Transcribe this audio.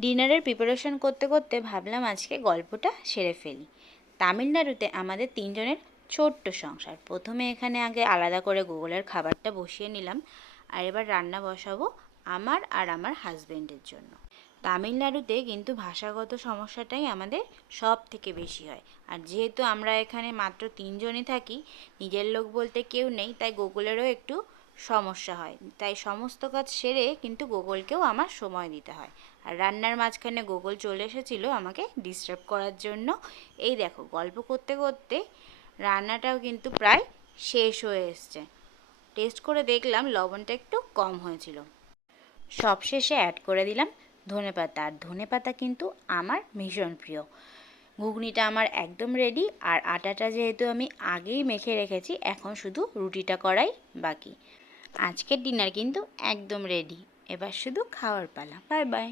ডিনারের প্রিপারেশন করতে করতে ভাবলাম আজকে গল্পটা সেরে ফেলি। তামিলনাড়ুতে আমাদের তিনজনের ছোট্ট সংসার। প্রথমে এখানে আগে আলাদা করে গুগলের খাবারটা বসিয়ে নিলাম, আর এবার রান্না বসাবো আমার আর আমার হাজব্যান্ডের জন্য। তামিলনাড়ুতে কিন্তু ভাষাগত সমস্যাটাই আমাদের সব থেকে বেশি হয়। আর যেহেতু আমরা এখানে মাত্র তিনজনই থাকি, নিজের লোক বলতে কেউ নেই, তাই গুগলেরও একটু সমস্যা হয়। তাই সমস্ত কাজ সেরে কিন্তু গুগলকেও আমার সময় দিতে হয়। আর রান্নার মাঝখানে গুগল চলে এসেছিলো আমাকে ডিস্টার্ব করার জন্য। এই দেখো, গল্প করতে করতে রান্নাটাও কিন্তু প্রায় শেষ হয়ে এসছে। টেস্ট করে দেখলাম লবণটা একটু কম হয়েছিল। সবশেষে অ্যাড করে দিলাম ধনেপাতা। আর ধনেপাতা কিন্তু আমার ভীষণ প্রিয়। ঘুগনিটা আমার একদম রেডি। আর আটাটা যেহেতু আমি আগেই মেখে রেখেছি, এখন শুধু রুটিটা করাই বাকি। আজকের ডিনার কিন্তু একদম রেডি। এবার শুধু খাওয়ার পালা। Bye bye.